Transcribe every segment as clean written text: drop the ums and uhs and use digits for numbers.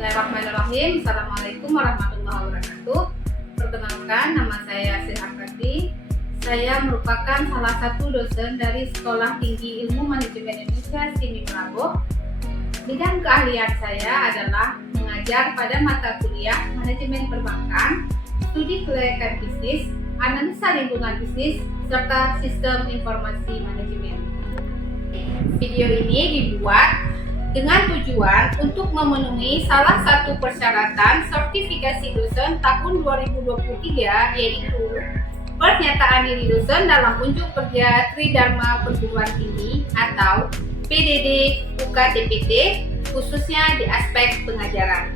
Bismillahirrahmanirrahim. Assalamualaikum warahmatullahi wabarakatuh. Perkenalkan, nama saya Sri Harkati. Saya merupakan salah satu dosen dari Sekolah Tinggi Ilmu Manajemen Indonesia STIMI Melambo. Bidang keahlian saya adalah mengajar pada mata kuliah Manajemen Perbankan, Studi Kelayakan Bisnis, Analisa Lingkungan Bisnis, serta Sistem Informasi Manajemen. Video ini dibuat dengan tujuan untuk memenuhi salah satu persyaratan sertifikasi dosen tahun 2023, yaitu pernyataan diri dosen dalam unjuk kerja Tridharma Perguruan Tinggi atau PDD UKTPT, khususnya di aspek pengajaran.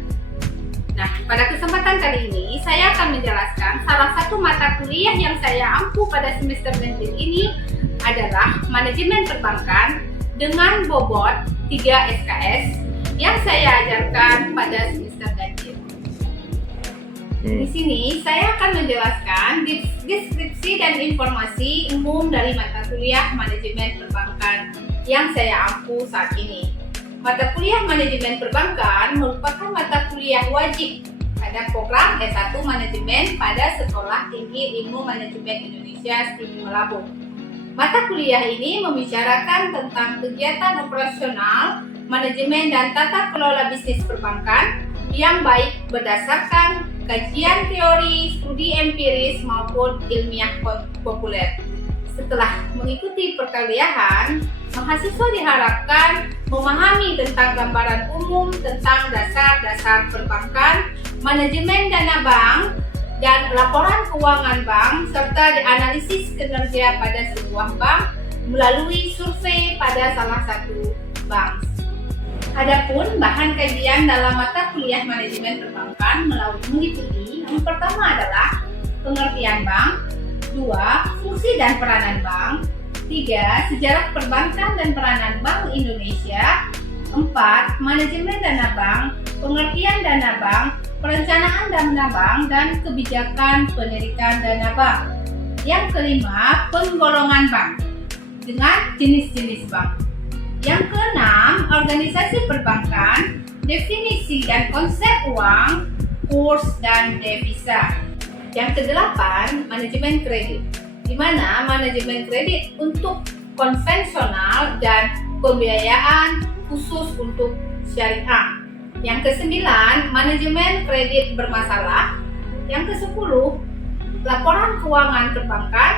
Nah, pada kesempatan kali ini saya akan menjelaskan salah satu mata kuliah yang saya ampu pada semester ganjil ini adalah Manajemen Perbankan dengan bobot 3 SKS yang saya ajarkan pada semester ganjil. Di sini saya akan menjelaskan deskripsi dan informasi umum dari mata kuliah Manajemen Perbankan yang saya ampu saat ini. Mata kuliah Manajemen Perbankan merupakan mata kuliah wajib pada program S1 Manajemen pada Sekolah Tinggi Ilmu Manajemen Indonesia STIMI Melambo. Mata kuliah ini membicarakan tentang kegiatan operasional, manajemen dan tata kelola bisnis perbankan yang baik berdasarkan kajian teori, studi empiris maupun ilmiah populer. Setelah mengikuti perkuliahan, mahasiswa diharapkan memahami tentang gambaran umum tentang dasar-dasar perbankan, manajemen dana bank, dan laporan keuangan bank, serta dianalisis kinerja pada sebuah bank melalui survei pada salah satu bank. Adapun bahan kajian dalam mata kuliah Manajemen Perbankan meliputi yang pertama adalah pengertian bank, 2. Fungsi dan peranan bank, 3. Sejarah perbankan dan peranan Bank Indonesia, 4. Manajemen dana bank, pengertian dana bank, perencanaan dana bank, dan kebijakan penarikan dana bank. Yang kelima, penggolongan bank dengan jenis-jenis bank. Yang keenam, organisasi perbankan, definisi dan konsep uang, kurs, dan devisa. Yang kedelapan, manajemen kredit, di mana manajemen kredit untuk konvensional dan pembiayaan khusus untuk syariah. Yang kesembilan, manajemen kredit bermasalah. Yang kesepuluh, laporan keuangan perbankan,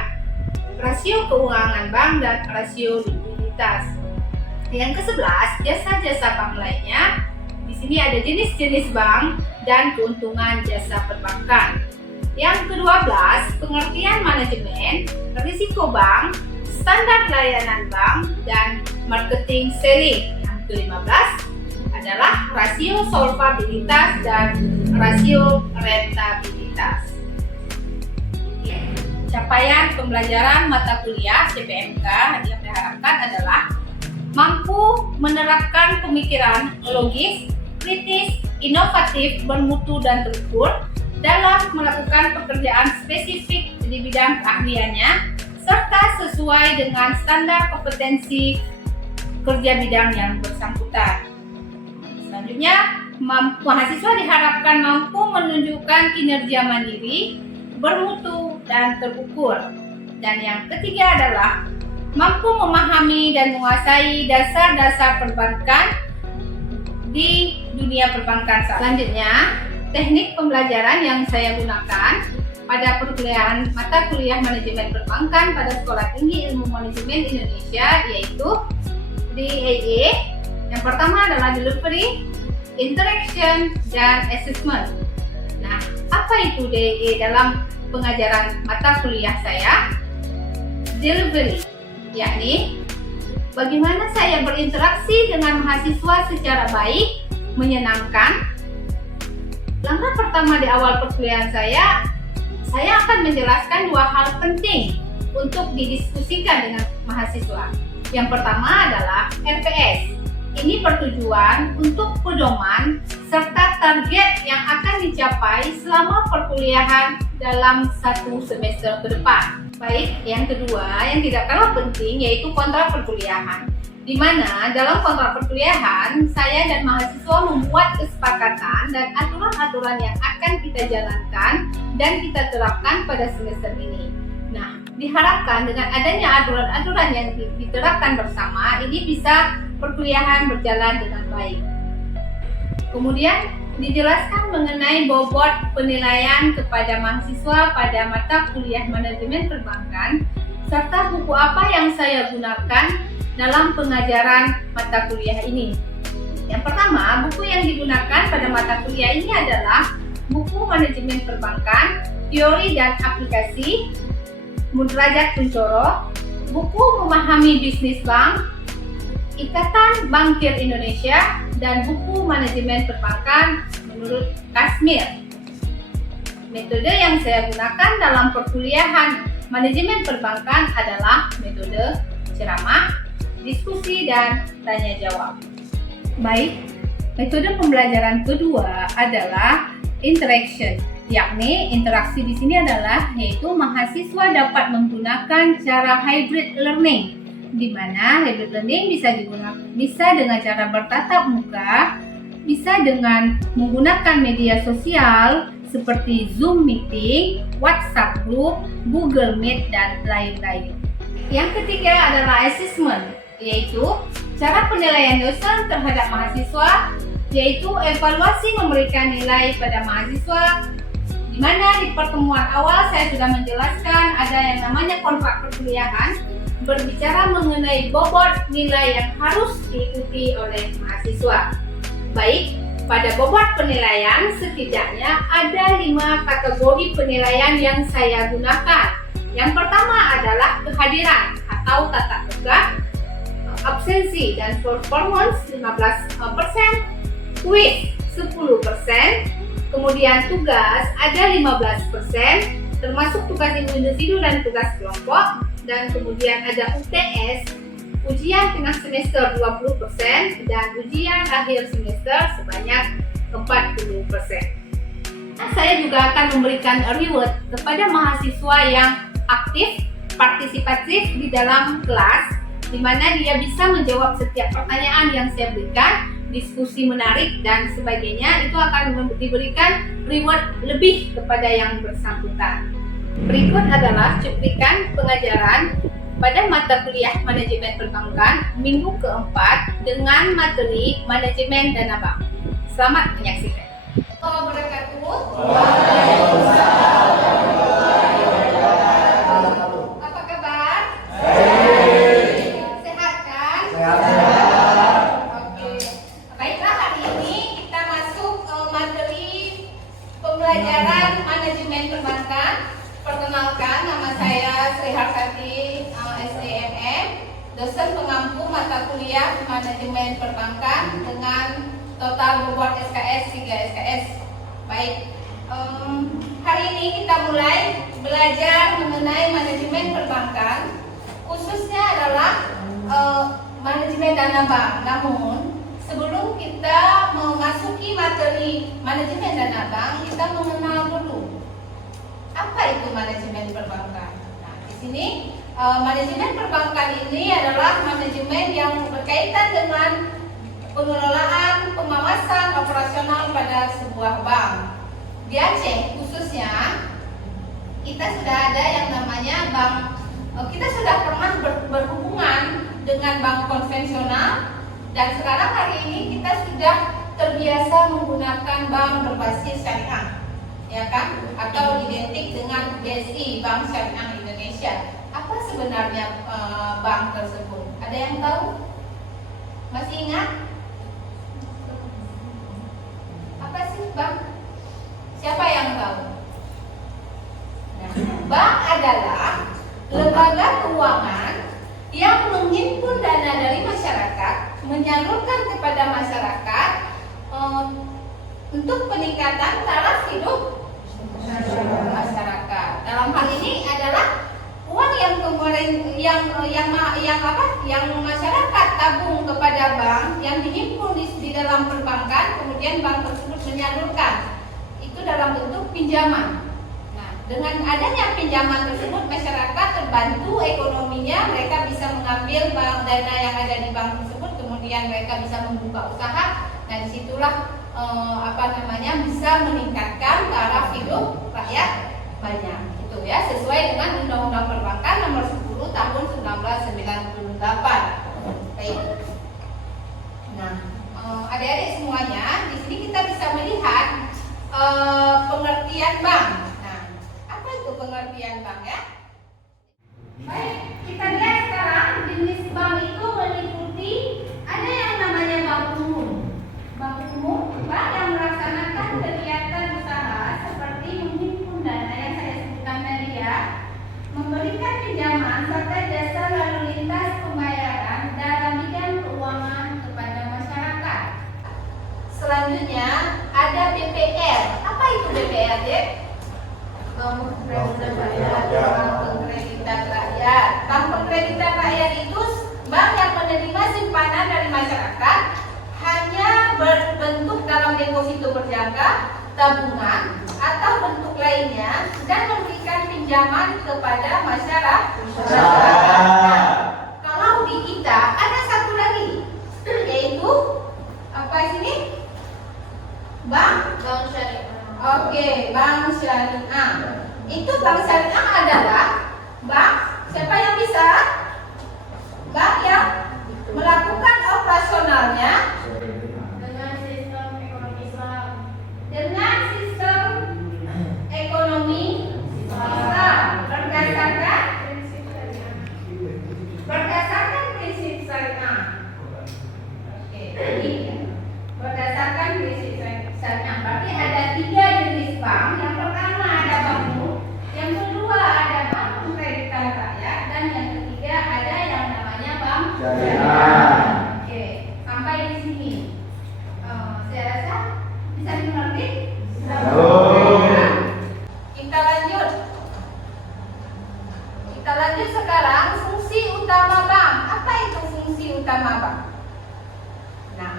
rasio keuangan bank, dan rasio likuiditas. Yang kesebelas, jasa-jasa bank lainnya. Di sini ada jenis-jenis bank dan keuntungan jasa perbankan. Yang ke-12, pengertian manajemen, risiko bank, standar layanan bank, dan marketing selling. Yang ke-15 adalah rasio solvabilitas dan rasio rentabilitas. Capaian pembelajaran mata kuliah CPMK yang diharapkan adalah mampu menerapkan pemikiran logis, kritis, inovatif, bermutu, dan terukur dalam melakukan pekerjaan spesifik di bidang keahliannya, serta sesuai dengan standar kompetensi kerja bidang yang bersangkutan. Selanjutnya, mahasiswa diharapkan mampu menunjukkan kinerja mandiri, bermutu, dan terukur. Dan yang ketiga adalah mampu memahami dan menguasai dasar-dasar perbankan di dunia perbankan. Selanjutnya, teknik pembelajaran yang saya gunakan pada perkuliahan mata kuliah Manajemen Perbankan pada Sekolah Tinggi Ilmu Manajemen Indonesia yaitu DAE. Yang pertama adalah delivery, interaction, dan assessment. Nah, apa itu DAE dalam pengajaran mata kuliah saya? Delivery, yakni bagaimana saya berinteraksi dengan mahasiswa secara baik, menyenangkan. Langkah pertama di awal perkuliahan saya akan menjelaskan dua hal penting untuk didiskusikan dengan mahasiswa. Yang pertama adalah RPS. Ini bertujuan untuk pedoman serta target yang akan dicapai selama perkuliahan dalam satu semester ke depan. Baik, yang kedua yang tidak kalah penting yaitu kontrak perkuliahan. di mana dalam kontrak perkuliahan saya dan mahasiswa membuat kesepakatan dan aturan-aturan yang akan kita jalankan dan kita terapkan pada semester ini. Nah, diharapkan dengan adanya aturan-aturan yang diterapkan bersama, ini bisa perkuliahan berjalan dengan baik. Kemudian dijelaskan mengenai bobot penilaian kepada mahasiswa pada mata kuliah manajemen perbankan, serta buku apa yang saya gunakan dalam pengajaran mata kuliah ini. Yang pertama, buku yang digunakan pada mata kuliah ini adalah buku manajemen perbankan, teori dan aplikasi, Mudrajat Kuncoro, buku memahami bisnis bank, Ikatan Bankir Indonesia, dan buku manajemen perbankan menurut Kasmir. Metode yang saya gunakan dalam perkuliahan manajemen perbankan adalah metode ceramah, diskusi, dan tanya jawab. Baik, metode pembelajaran kedua adalah interaction, yakni interaksi di sini adalah yaitu mahasiswa dapat menggunakan cara hybrid learning, di mana hybrid learning bisa dengan cara bertatap muka, bisa dengan menggunakan media sosial seperti Zoom meeting, WhatsApp group, Google Meet, dan lain-lain. Yang ketiga adalah assessment, yaitu cara penilaian dosen terhadap mahasiswa, yaitu evaluasi memberikan nilai pada mahasiswa, di mana di pertemuan awal saya sudah menjelaskan ada yang namanya kontrak perkuliahan, berbicara mengenai bobot nilai yang harus diikuti oleh mahasiswa. Baik, pada bobot penilaian setidaknya ada 5 kategori penilaian yang saya gunakan. Yang pertama adalah kehadiran atau tatap muka, absensi dan performance 15%, quiz 10%, kemudian tugas ada 15%, termasuk tugas individu dan tugas kelompok, dan kemudian ada UTS, ujian tengah semester 20%, dan ujian akhir semester sebanyak 40%. Nah, saya juga akan memberikan reward kepada mahasiswa yang aktif, partisipatif di dalam kelas, di mana dia bisa menjawab setiap pertanyaan yang saya berikan, diskusi menarik dan sebagainya. Itu akan diberikan reward lebih kepada yang bersangkutan. Berikut adalah cuplikan pengajaran pada mata kuliah manajemen perbankan minggu keempat dengan materi manajemen dana bank. Selamat menyaksikan. Assalamualaikum warahmatullahi wabarakatuh. Apa kabar? Sehat kan? Oke. Baiklah, hari ini kita masuk materi pembelajaran manajemen perbankan. Perkenalkan, nama saya Sri Harkati, SDMM, dosen pengampu mata kuliah manajemen perbankan dengan total bobot SKS 3 SKS. Baik, hari ini kita mulai belajar mengenai manajemen perbankan, khususnya adalah manajemen dana bank. Namun sebelum kita memasuki materi manajemen dana bank, kita mengenal dulu apa itu manajemen perbankan. Nah, di sini manajemen perbankan ini adalah manajemen yang berkaitan dengan pengelolaan, pengawasan operasional pada sebuah bank. Di Aceh khususnya, kita sudah ada yang namanya bank. Kita sudah pernah berhubungan dengan bank konvensional, dan sekarang hari ini kita sudah terbiasa menggunakan bank berbasis syariah, ya kan? Atau identik dengan BSI, Bank Syariah Indonesia. Apa sebenarnya bank tersebut? Ada yang tahu? Masih ingat? Apa sih bank? Siapa yang tahu? Nah, bank adalah lembaga keuangan yang menghimpun dana dari masyarakat, menyalurkan kepada masyarakat untuk peningkatan taraf hidup masyarakat. Dalam hal ini adalah uang yang kemarin yang masyarakat tabung kepada bank, yang dihimpun di dalam perbankan, kemudian bank tersebut menyalurkan itu dalam bentuk pinjaman. Nah, dengan adanya pinjaman tersebut masyarakat terbantu ekonominya, mereka bisa mengambil dana yang ada di bank tersebut, kemudian mereka bisa membuka usaha. Nah, disitulah bisa meningkatkan taraf hidup rakyat banyak. Itu ya, sesuai dengan Undang-Undang Perbankan Nomor 10 Tahun 1998. Baik. Nah, adik-adik semuanya, di sini kita bisa melihat pengertian bank. Nah, apa itu pengertian bank ya? Baik, kita lihat sekarang jenis bank itu meliputi ada yang namanya bank umum. Bank umum, bank yang melaksanakan kegiatan usaha seperti menghimpun dana yang saya sebutkan tadi ya, memberikan pinjaman serta jasa lalu lintas pembayaran dalam bidang keuangan kepada masyarakat. Selanjutnya ada BPR. Apa itu BPR, Dek? Bank Pengkreditan Rakyat. Bank Pengkreditan Rakyat itu bank yang menerima simpanan dari masyarakat hanya berbentuk dalam deposito berjangka, tabungan, atau bentuk lainnya dan memberikan pinjaman kepada masyarakat. Kalau di kita ada satu lagi, yaitu apa sini? Bank Syariah. Oke, Bank Syariah. Itu Bank Syariah adalah bank, siapa yang bisa? Bank yang melakukan operasionalnya dengan sistem ekonomi Islam. Dengan sistem ekonomi Islam berdasarkan prinsip syariah. Oke, ini ya. Berdasarkan prinsip syariah. Berarti ada 3 jenis bank. Yang pertama ada bank umum, yang kedua ada bank pengkreditan rakyat, dan yang ketiga ada yang namanya bank syariah. Oke, sampai di sini. Saya rasa bisa dimengerti? Kita lanjut sekarang fungsi utama bank. Apa itu fungsi utama bank? Nah,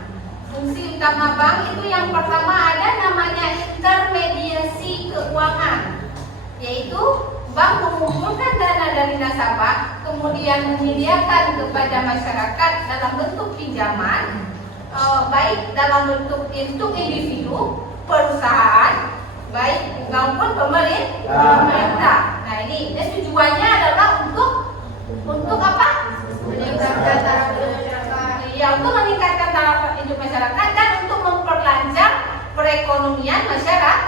fungsi utama bank itu yang pertama ada namanya intermediasi keuangan, yaitu bank mengumpulkan dana dari nasabah, kemudian menyediakan kepada masyarakat dalam bentuk pinjaman, baik dalam bentuk individu, perusahaan, baik maupun pemerintah. Nah, ini tujuannya adalah untuk apa? Meningkatkan taraf hidup masyarakat. Ya, untuk meningkatkan taraf hidup masyarakat dan untuk memperlancar perekonomian masyarakat.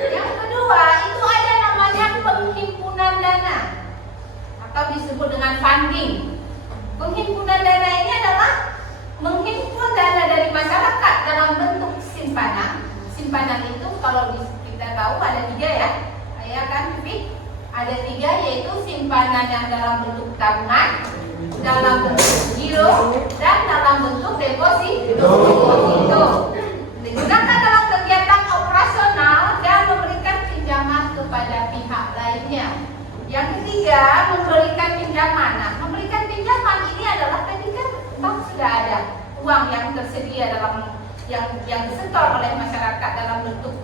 Yang kedua, itu ada namanya penghimpunan dana atau disebut dengan funding. Penghimpunan dana ini adalah menghimpun dana dari masyarakat dalam bentuk simpanan. Simpanan itu kalau kita tahu ada 3 ya. Ya kan, Pipi? Ada 3, yaitu simpanan yang dalam bentuk tabungan, dalam bentuk giro, dan dalam bentuk deposito. Digunakan dalam kegiatan operasional dan memberikan pinjaman kepada pihak lainnya. Yang ketiga, memberikan pinjaman. Nah, memberikan pinjaman ini adalah tadi kan bank sudah ada uang yang tersedia dalam yang disetor oleh masyarakat dalam bentuk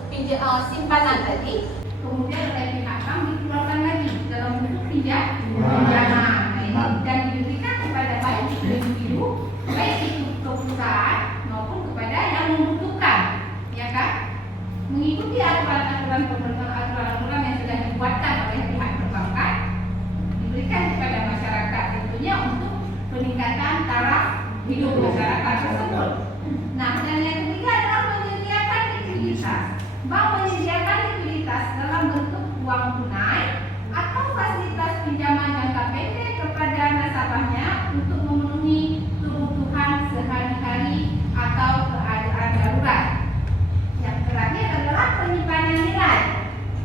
simpanan tadi, kemudian oleh pihak bank dikeluarkan lagi dalam bentuk pinjaman dan diberikan kepada baik individu, baik itu perusahaan maupun kepada yang membutuhkan, ya kan? Mengikuti aturan-aturan yang sudah dibuatkan oleh pihak perbankan, diberikan kepada masyarakat tentunya untuk peningkatan taraf hidup masyarakat tersebut. Nah, dan yang ketiga adalah menyediakan likuiditas. Bank menyediakan likuiditas dalam bentuk uang tunai atau fasilitas pinjaman jangka pendek kepada nasabahnya untuk memenuhi kebutuhan sehari-hari atau keadaan darurat. Yang terakhir adalah penyimpanan nilai.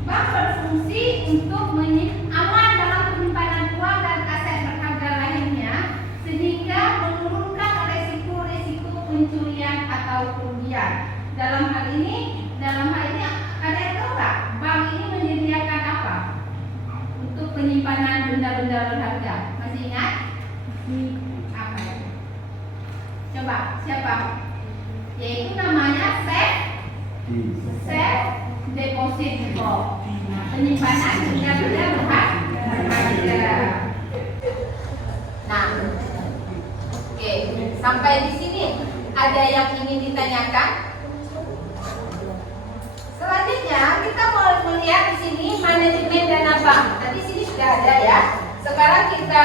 Bank berfungsi untuk aman dalam penyimpanan uang dan aset berharga lainnya, sehingga menurunkan resiko-resiko pencurian atau kerugian. Dalam hal ini ada yang tahu nggak? Bank ini menyediakan apa untuk penyimpanan benda-benda berharga? Masih ingat? Apa ya? Coba siapa? Yaitu namanya safe Safe deposit box. Nah, penyimpanan benda-benda berharga. Nah, oke, sampai di sini ada yang ingin ditanyakan? Selanjutnya kita mau melihat di sini manajemen dana bank. Tadi sini sudah ada ya. Sekarang kita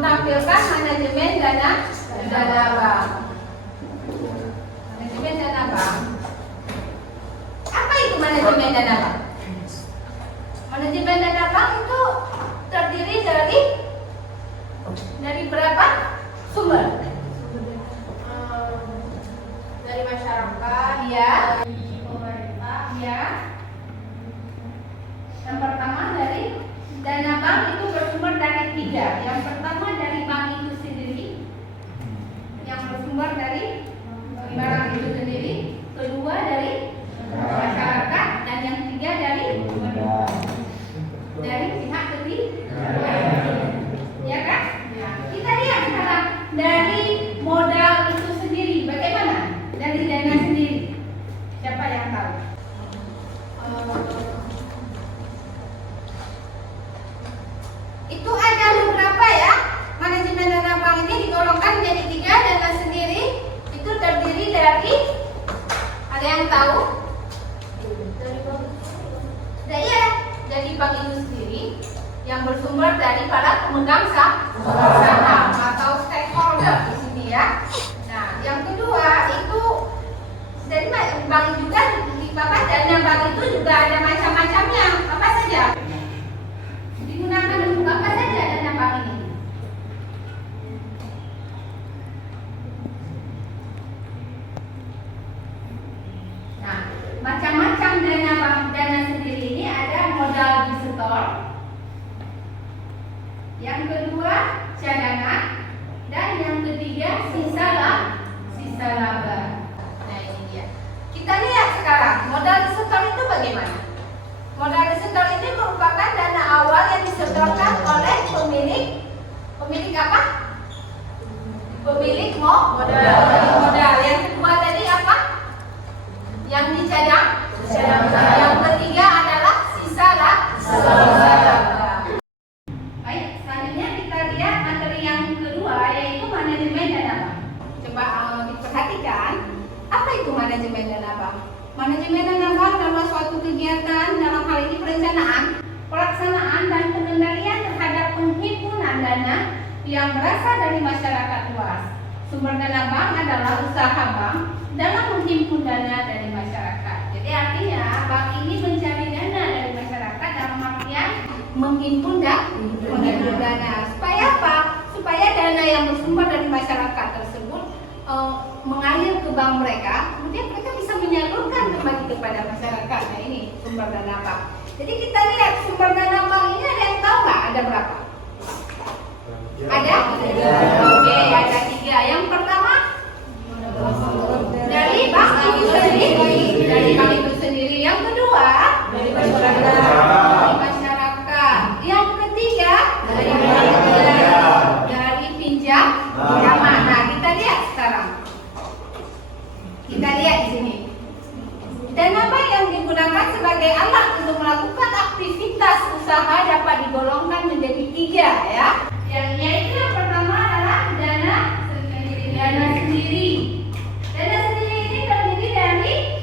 tampilkan manajemen dana bank. Manajemen dana bank. Apa itu manajemen dana bank? Manajemen dana bank itu terdiri dari berapa sumber? Dari masyarakat, Ya, pemerintah, ya. Yang pertama dari dana bank itu bersumber dari 3. Yang pertama dari bank itu sendiri, yang bersumber dari barang itu sendiri. Kedua dari masyarakat, dan yang ketiga dari pihak ketiga. Ya kan? Kita lihat sekarang dari modal itu sendiri bagaimana? Dari dana sendiri. Siapa yang tahu? Itu ada beberapa ya. Manajemen dana bank ini digolongkan menjadi 3. Dana sendiri itu terdiri dari, ada yang tahu? Iya, dari bank itu sendiri yang bersumber dari para pemegang saham atau stakeholder di sini ya. Nah, yang kedua itu dari bank juga dana bank itu juga ada macam-macamnya. Apa saja? Digunakan untuk apa saja dana bank ini? Nah, macam-macam dana bank, dana sendiri ini ada modal disetor. Yang kedua cadangan, dan yang ketiga sisa laba. Nah, ini dia. Kita lihat sekarang modal disetor itu bagaimana? Modal disetor ini merupakan dana awal yang disetorkan oleh pemilik apa? Pemilik modal. Yang kedua tadi apa? Yang dicadang. Yang ketiga adalah sisa laba. Baik, selanjutnya kita lihat materi yang kedua, yaitu manajemen dana bank. Coba diperhatikan, apa itu manajemen dana bank? Manajemen dana bank adalah suatu kegiatan, dalam hal ini perencanaan, pelaksanaan dan pengendalian terhadap penghimpunan dana yang berasal dari masyarakat luas. Sumber dana bank adalah usaha bank dalam menghimpun dana dari masyarakat. Jadi artinya bank ini mencari dana dari masyarakat dalam artian menghimpun dana. Supaya apa? Supaya dana yang bersumber dari masyarakat tersebut mengalir ke bank mereka, kemudian mereka bisa menyalurkan kembali kepada masyarakat. Nah, ini sumber dana bank. Jadi kita lihat sumber dana bank ini, ada yang tahu nggak? Ada berapa? Ada? Oke, ada 3. Yang pertama dari bank itu sendiri. Yang kedua dari masyarakat. Yang ketiga dari pinjaman. Nah, kita lihat sekarang. Kita lihat di sini. Dana bank yang digunakan sebagai alat untuk melakukan aktivitas usaha dapat digolongkan menjadi 3 ya. Yaitu yang pertama adalah dana sendiri. Dana sendiri ini terdiri dari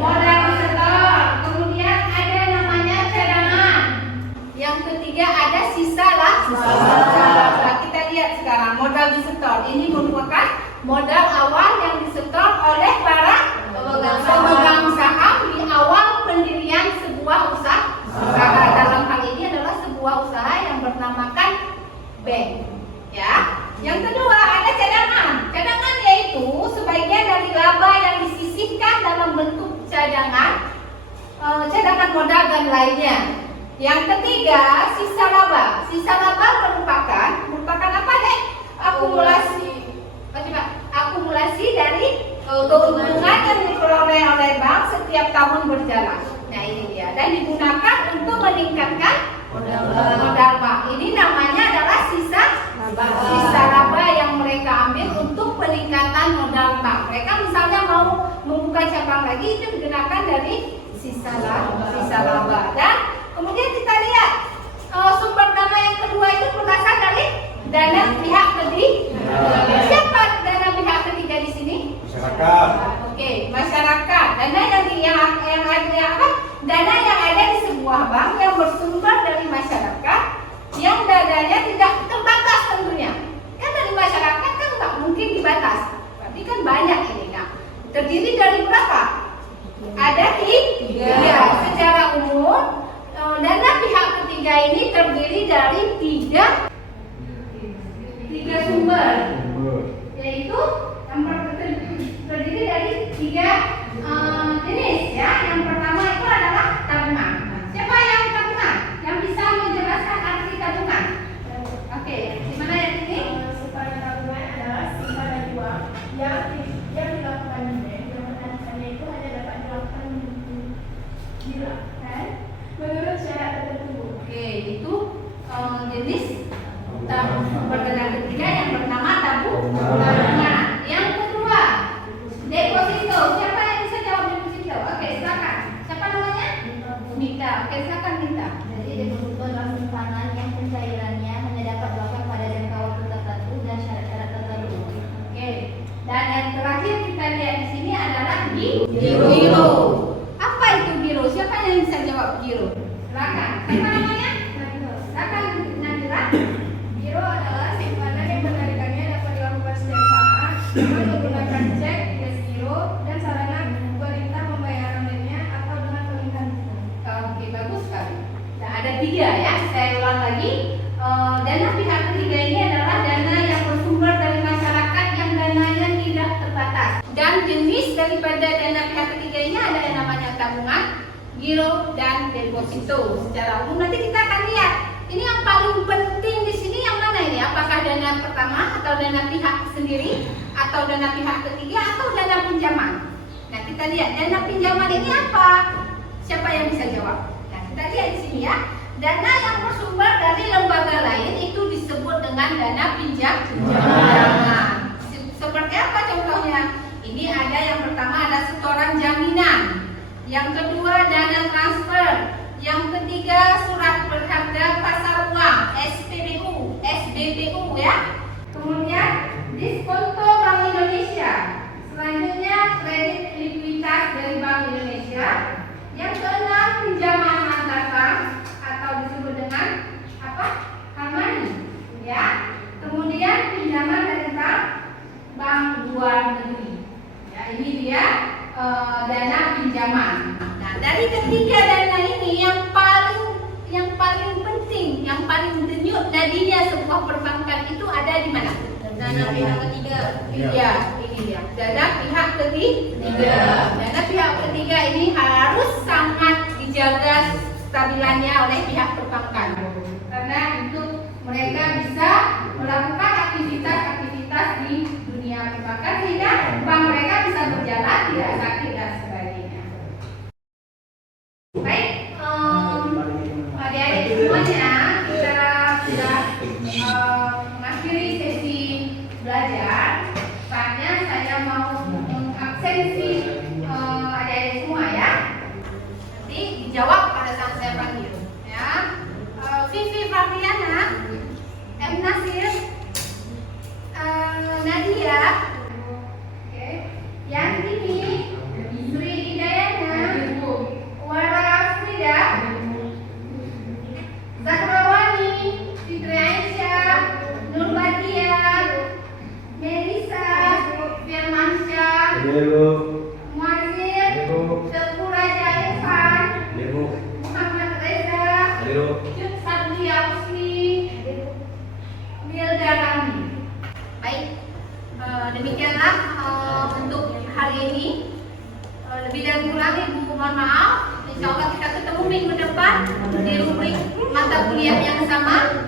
modal disetor, kemudian ada namanya cadangan. Yang ketiga ada sisa laba. Kita lihat sekarang modal disetor. Ini merupakan modal awal yang disetor oleh para pemegang saham di awal pendirian sebuah usaha. Dalam hal ini adalah sebuah usaha yang bernamakan bank. Ya. Yang kedua ada cadangan. Cadangan yaitu sebagian dari laba yang disisihkan dalam bentuk cadangan modal dan lainnya. Yang ketiga sisa laba. Sisa laba merupakan apa deh? Akumulasi dari keuntungan yang diperoleh oleh bank setiap tahun berjalan. Nah, ini dia. Dan digunakan untuk meningkatkan modal bank. Ini namanya adalah sisa laba yang mereka ambil untuk peningkatan modal bank. Mereka misalnya mau membuka cabang lagi, dari sisa laba. Dan kemudian kita lihat sumber dana yang kedua itu berasal dari dana pihak ketiga. Siapa dana pihak ketiga di sini? Masyarakat. Oke, masyarakat. Dana dana yang ada di sebuah bank yang bersumber dari masyarakat, yang dananya tidak terbatas tentunya. Kan dari masyarakat kan nggak mungkin dibatas, berarti kan banyak ini. Nah, terdiri dari berapa? Ada tiga. Secara umum dana pihak ketiga ini terdiri dari tiga sumber, yaitu terdiri dari tiga jenis ya. Yang pertama itu adalah tabungan. Siapa yang tabungan? Yang bisa menjelaskan arti tabungan? Oke, gimana yang ini? Supaya tabungan adalah simpanan uang yang dilakukan yang menandakannya itu hanya dapat dilakukan menurut syarat tertentu. Oke, itu jenis sumber dana ketiga yang bernama tabungan. Yang kedua, deposito. Siapa yang bisa jawab deposito? Oke, silakan. Siapa namanya? Mita. Oke, silakan Mita. Jadi deposito adalah simpanan yang pencairannya hanya dapat dilakukan pada jangka waktu tertentu dan syarat-syarat tertentu. Oke. Dan yang terakhir kita lihat di sini adalah giro. Apa itu giro? Siapa yang bisa jawab giro? Silakan. Siapa namanya? Silakan Nadira. Giro adalah simpanan yang penarikannya dapat dilakukan setiap saat dengan menggunakan cek, giro, dan sarana perintah pembayaran lainnya atau dengan pengalihan buku. Oke, bagus sekali. Nah, ada tiga ya. Saya ulang lagi. Dana pihak ketiga ini adalah dana yang bersumber dari masyarakat yang dananya tidak terbatas. Dan jenis daripada dana pihak ketiga ini ada yang namanya tabungan, giro, dan deposito. Secara umum nanti kita akan lihat. Ini yang paling penting di sini yang mana ini? Apakah dana pertama atau dana pihak sendiri, atau dana pihak ketiga, atau dana pinjaman? Nah, kita lihat dana pinjaman ini apa? Siapa yang bisa jawab? Nah, kita lihat di sini ya. Dana yang bersumber dari lembaga lain itu disebut dengan dana pinjaman. Seperti apa contohnya? Ini ada yang pertama ada setoran jaminan. Yang kedua dana transfer. Yang ketiga surat berharga pasar uang SBBU ya. Kemudian diskonto Bank Indonesia. Selanjutnya kredit likuiditas dari Bank Indonesia. Yang keenam pinjaman antar bank atau disebut dengan apa? Harmoni ya. Kemudian pinjaman dari bank luar negeri. Ya, ini dia dana pinjaman. Nah, dari ketiga dana ini yang paling penting, yang paling denyut nadinya sebuah perbankan itu ada di mana? Dana pihak ketiga. Iya, ini dia. Dana pihak ketiga. Dana pihak ketiga ini harus sangat dijaga stabilannya oleh pihak perbankan. Karena itu mereka bisa melakukan aktivitas di dunia perbankan sehingga bank mereka bisa berjalan tidak sakit dan sebagainya. Baik, adik-adik semuanya, kita sudah mengakhiri sesi belajar. Saatnya saya mau mengabsensi adik-adik semua ya. Nanti dijawab pada saat saya panggil. Ya, Vivi Fabriana, M Nasir, Nadia, oke, Yantini, Sri Hidayana, Wara Frida, Zahrawani, Fitri Aisyah, Nurbatia, Melisa, Firmansyah, Muazir, Teguh Raja Irfan, Muhammad Reza, Cut Sadli Ausli, Wilda Rami. Baik, demikianlah untuk hari ini. Lebih dan kurang ibu mohon maaf. Insya Allah kita ketemu minggu depan di rubrik mata kuliah yang sama.